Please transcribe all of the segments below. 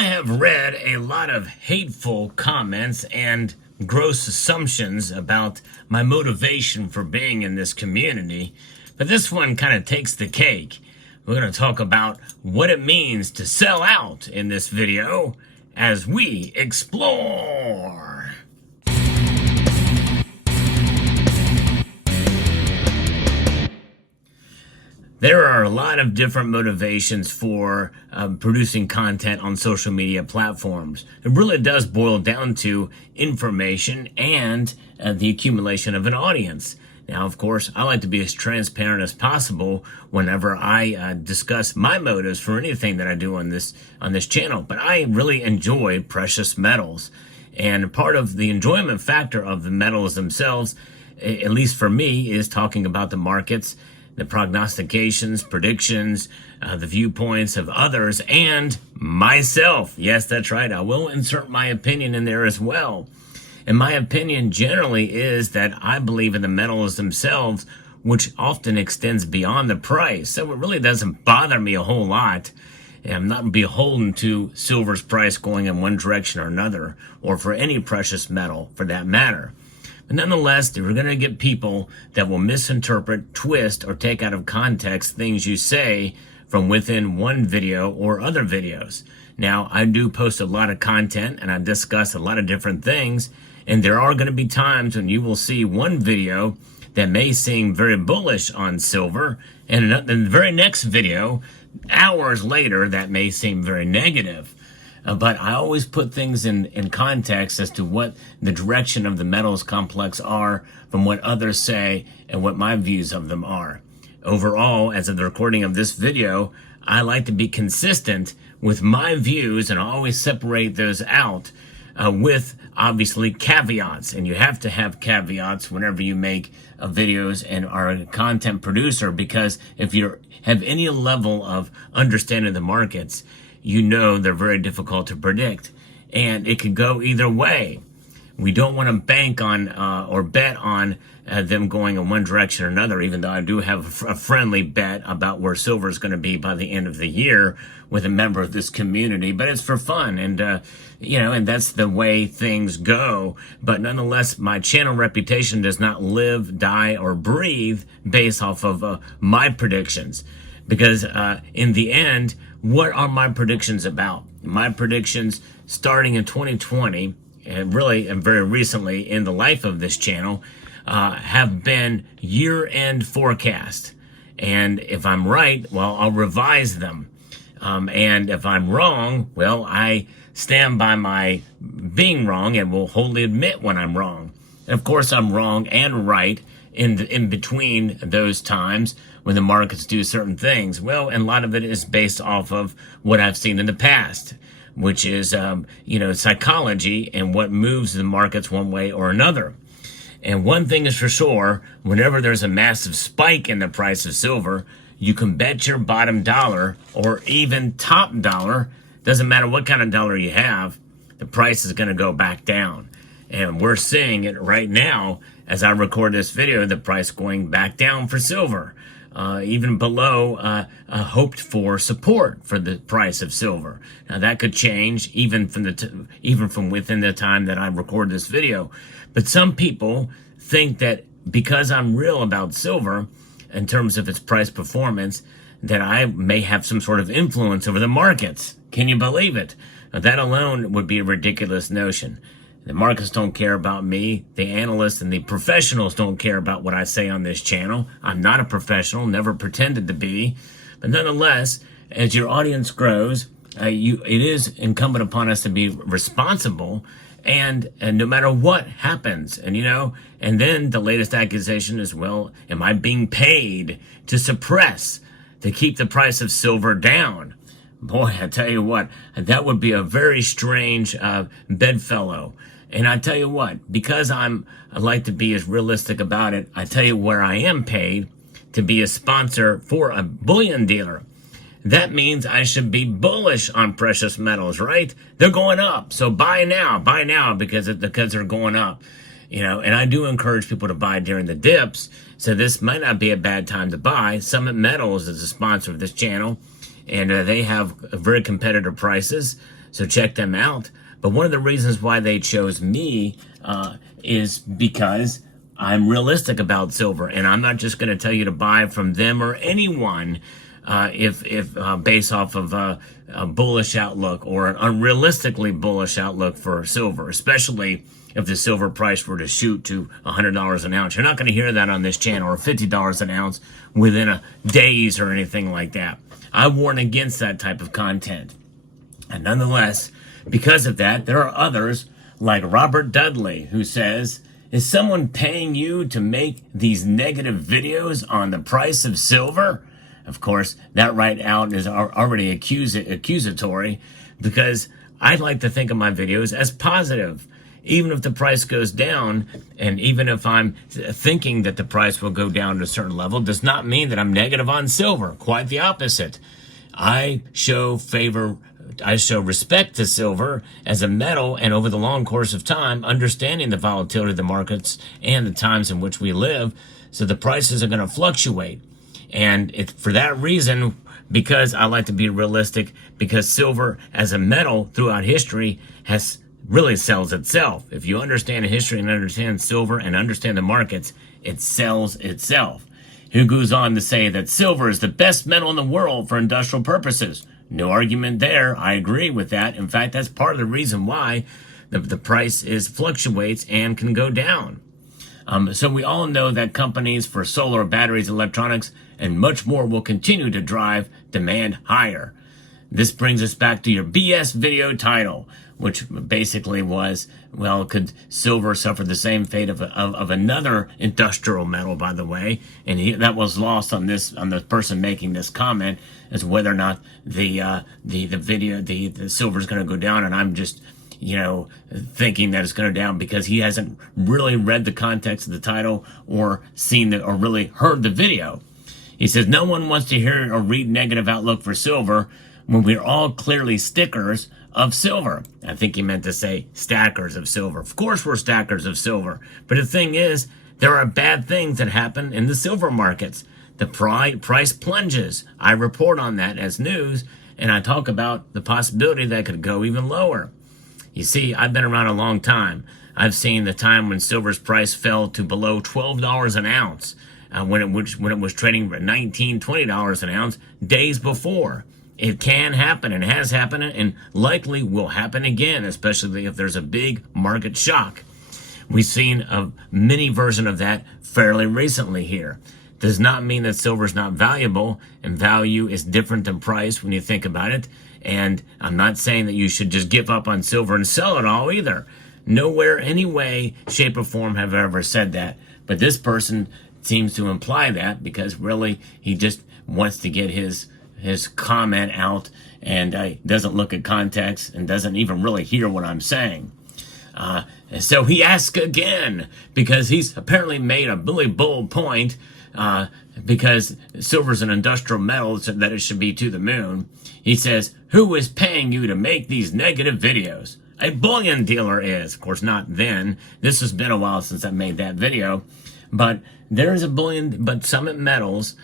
I have read a lot of hateful comments and gross assumptions about my motivation for being in this community, but this one kind of takes the cake. We're going to talk about what it means to sell out in this video as we explore. There are a lot of different motivations for producing content on social media platforms. It really does boil down to information and the accumulation of an audience. Now, of course, I like to be as transparent as possible whenever I discuss my motives for anything that I do on this channel. But I really enjoy precious metals, and part of the enjoyment factor of the metals themselves, at least for me, is talking about the markets, the prognostications, predictions, the viewpoints of others, and myself. Yes, that's right. I will insert my opinion in there as well. And my opinion generally is that I believe in the metals themselves, which often extends beyond the price. So it really doesn't bother me a whole lot. I'm not beholden to silver's price going in one direction or another, or for any precious metal for that matter. But nonetheless, we're going to get people that will misinterpret, twist, or take out of context things you say from within one video or other videos. Now, I do post a lot of content and I discuss a lot of different things, and there are going to be times when you will see one video that may seem very bullish on silver, and in the very next video, hours later, that may seem very negative. But I always put things in context as to what the direction of the metals complex are from what others say and what my views of them are. Overall, as of the recording of this video, I like to be consistent with my views, and I always separate those out with, obviously, caveats. And you have to have caveats whenever you make videos and are a content producer, because if you have any level of understanding the markets, you know they're very difficult to predict, and it could go either way. We don't want to bank on or bet on them going in one direction or another, even though I do have a friendly bet about where silver is going to be by the end of the year with a member of this community. But it's for fun, and and that's the way things go. But nonetheless, my channel reputation does not live, die, or breathe based off of my predictions. Because in the end, what are my predictions about? My predictions starting in 2020, and really and very recently in the life of this channel, have been year-end forecast. And if I'm right, well, I'll revise them. And if I'm wrong, well, I stand by my being wrong and will wholly admit when I'm wrong. And of course, I'm wrong and right in between those times when the markets do certain things. Well, and a lot of it is based off of what I've seen in the past, which is, psychology and what moves the markets one way or another. And one thing is for sure, whenever there's a massive spike in the price of silver, you can bet your bottom dollar or even top dollar, doesn't matter what kind of dollar you have, the price is going to go back down. And we're seeing it right now as I record this video, the price going back down for silver. Even below hoped for support for the price of silver. Now that could change even from within the time that I record this video. But some people think that because I'm real about silver in terms of its price performance, that I may have some sort of influence over the markets. Can you believe it? Now, that alone would be a ridiculous notion. The markets don't care about me. The analysts and the professionals don't care about what I say on this channel. I'm not a professional, never pretended to be. But nonetheless, as your audience grows, it is incumbent upon us to be responsible, and no matter what happens. And then the latest accusation is, well, am I being paid to suppress, to keep the price of silver down? Boy, I tell you what, that would be a very strange bedfellow. And I tell you what, because I like to be as realistic about it, I tell you where I am paid to be a sponsor for a bullion dealer. That means I should be bullish on precious metals, right? They're going up, so buy now because they're going up. And I do encourage people to buy during the dips, so this might not be a bad time to buy. Summit Metals is a sponsor of this channel, and they have very competitive prices. So check them out. But one of the reasons why they chose me is because I'm realistic about silver, and I'm not just going to tell you to buy from them or anyone if based off of a bullish outlook or an unrealistically bullish outlook for silver, especially if the silver price were to shoot to $100 an ounce. You're not going to hear that on this channel, or $50 an ounce within days or anything like that. I warn against that type of content. And nonetheless, because of that, there are others like Robert Dudley who says, is someone paying you to make these negative videos on the price of silver? Of course, that right out is already accusatory, because I'd like to think of my videos as positive. Even if the price goes down, and even if I'm thinking that the price will go down to a certain level, does not mean that I'm negative on silver. Quite the opposite. I show respect to silver as a metal, and over the long course of time, understanding the volatility of the markets and the times in which we live, so the prices are going to fluctuate. And it's for that reason, because I like to be realistic, because silver as a metal throughout history has really sells itself. If you understand history and understand silver and understand the markets, it sells itself. Who goes on to say that silver is the best metal in the world for industrial purposes. No argument there. I agree with that. In fact, that's part of the reason why the price fluctuates and can go down. So we all know that companies for solar, batteries, electronics, and much more will continue to drive demand higher. This brings us back to your BS video title, which basically was, well, could silver suffer the same fate of another industrial metal, by the way? And that was lost on the person making this comment, as whether or not the silver is going to go down. And I'm just, thinking that it's going to go down because he hasn't really read the context of the title or seen or really heard the video. He says, no one wants to hear or read negative outlook for silver when we're all clearly stickers of silver. I think he meant to say stackers of silver. Of course we're stackers of silver. But the thing is, there are bad things that happen in the silver markets. The price plunges. I report on that as news, and I talk about the possibility that it could go even lower. You see, I've been around a long time. I've seen the time when silver's price fell to below $12 an ounce, when it was trading at $19, $20 an ounce days before. It can happen, and has happened, and likely will happen again, especially if there's a big market shock. We've seen a mini version of that fairly recently here. Does not mean that silver is not valuable, and value is different than price when you think about it. And I'm not saying that you should just give up on silver and sell it all either. Nowhere, any way, shape, or form have I ever said that. But this person seems to imply that, because really he just wants to get his comment out, and doesn't look at context and doesn't even really hear what I'm saying. So he asks again, because he's apparently made a really bold point, because silver's an industrial metal, so that it should be to the moon. He says, who is paying you to make these negative videos? A bullion dealer is. Of course, not then. This has been a while since I made that video. But there is a bullion, but Summit Metals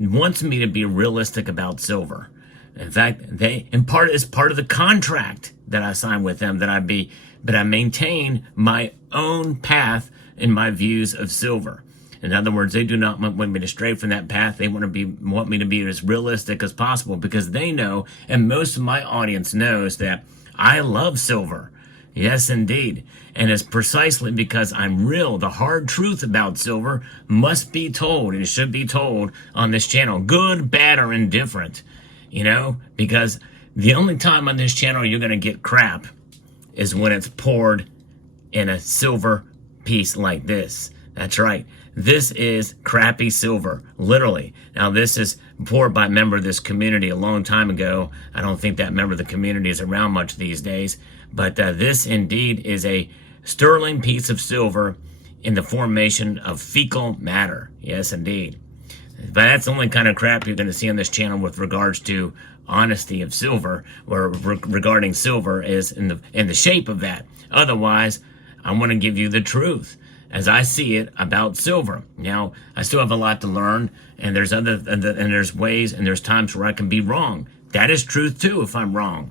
wants me to be realistic about silver. In fact, it's part of the contract that I signed with them, but I maintain my own path in my views of silver. In other words, they do not want me to stray from that path. They want me to be as realistic as possible, because they know, and most of my audience knows, that I love silver. Yes, indeed. And it's precisely because I'm real. The hard truth about silver must be told, and it should be told on this channel. Good, bad, or indifferent. Because the only time on this channel you're going to get crap is when it's poured in a silver piece like this. That's right. This is crappy silver, literally. Now, this is poured by a member of this community a long time ago. I don't think that member of the community is around much these days. But this indeed is a sterling piece of silver in the formation of fecal matter. Yes, indeed. But that's the only kind of crap you're going to see on this channel with regards to honesty of silver, or regarding silver is in the shape of that. Otherwise, I want to give you the truth as I see it about silver. Now, I still have a lot to learn, and there's ways and there's times where I can be wrong. That is truth too if I'm wrong.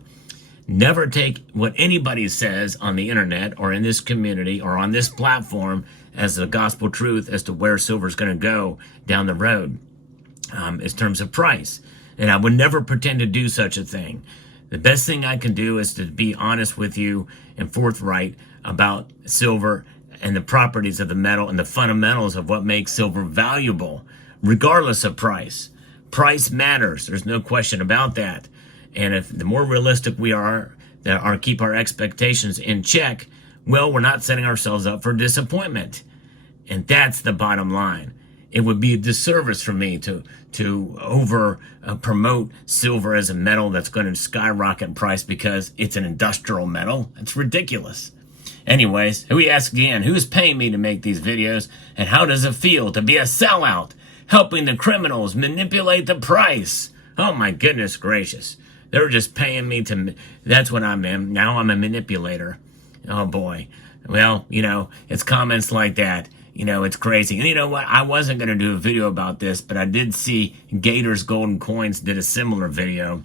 Never take what anybody says on the internet or in this community or on this platform as the gospel truth as to where silver is going to go down the road in terms of price. And I would never pretend to do such a thing. The best thing I can do is to be honest with you and forthright about silver and the properties of the metal and the fundamentals of what makes silver valuable, regardless of price. Price matters. There's no question about that. And if the more realistic we are, that keep our expectations in check, well, we're not setting ourselves up for disappointment. And that's the bottom line. It would be a disservice for me to over promote silver as a metal that's going to skyrocket in price because it's an industrial metal. It's ridiculous. Anyways, we ask again, who's paying me to make these videos, and how does it feel to be a sellout, helping the criminals manipulate the price? Oh my goodness gracious. They're just paying me to, that's what I'm in. Now I'm a manipulator. Oh boy. Well, it's comments like that. It's crazy. And you know what? I wasn't going to do a video about this, but I did see Gators Golden Coins did a similar video.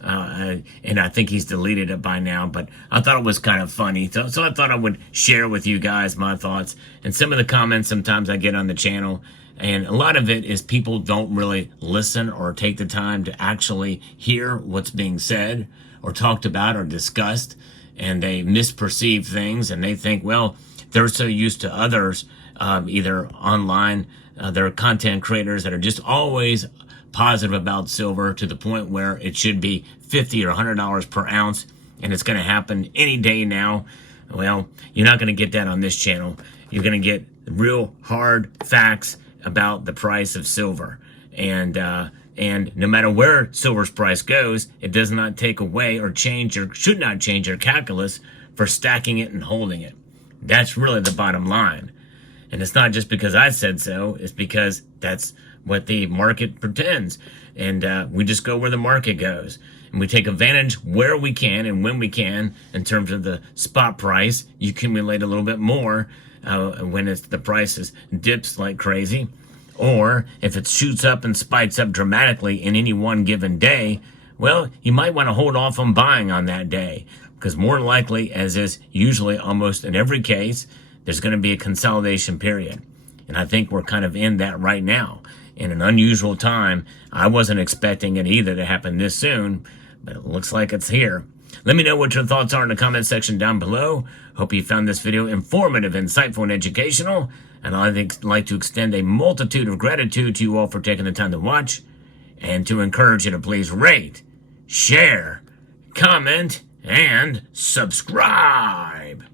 And I think he's deleted it by now, but I thought it was kind of funny. So I thought I would share with you guys my thoughts and some of the comments sometimes I get on the channel. And a lot of it is people don't really listen or take the time to actually hear what's being said or talked about or discussed. And they misperceive things and they think, well, they're so used to others, either online, they're content creators that are just always positive about silver to the point where it should be $50 or $100 per ounce and it's going to happen any day now. Well, you're not going to get that on this channel. You're going to get real hard facts about the price of silver. And no matter where silver's price goes, it does not take away or change or should not change your calculus for stacking it and holding it. That's really the bottom line. And it's not just because I said so, it's because that's what the market pretends. And we just go where the market goes. And we take advantage where we can and when we can in terms of the spot price. You accumulate a little bit more when the price dips like crazy. Or if it shoots up and spikes up dramatically in any one given day, well, you might want to hold off on buying on that day. Because more likely, as is usually almost in every case, there's going to be a consolidation period. And I think we're kind of in that right now. In an unusual time, I wasn't expecting it either to happen this soon, but it looks like it's here. Let me know what your thoughts are in the comment section down below. Hope you found this video informative, insightful, and educational. And I'd like to extend a multitude of gratitude to you all for taking the time to watch and to encourage you to please rate, share, comment, and subscribe.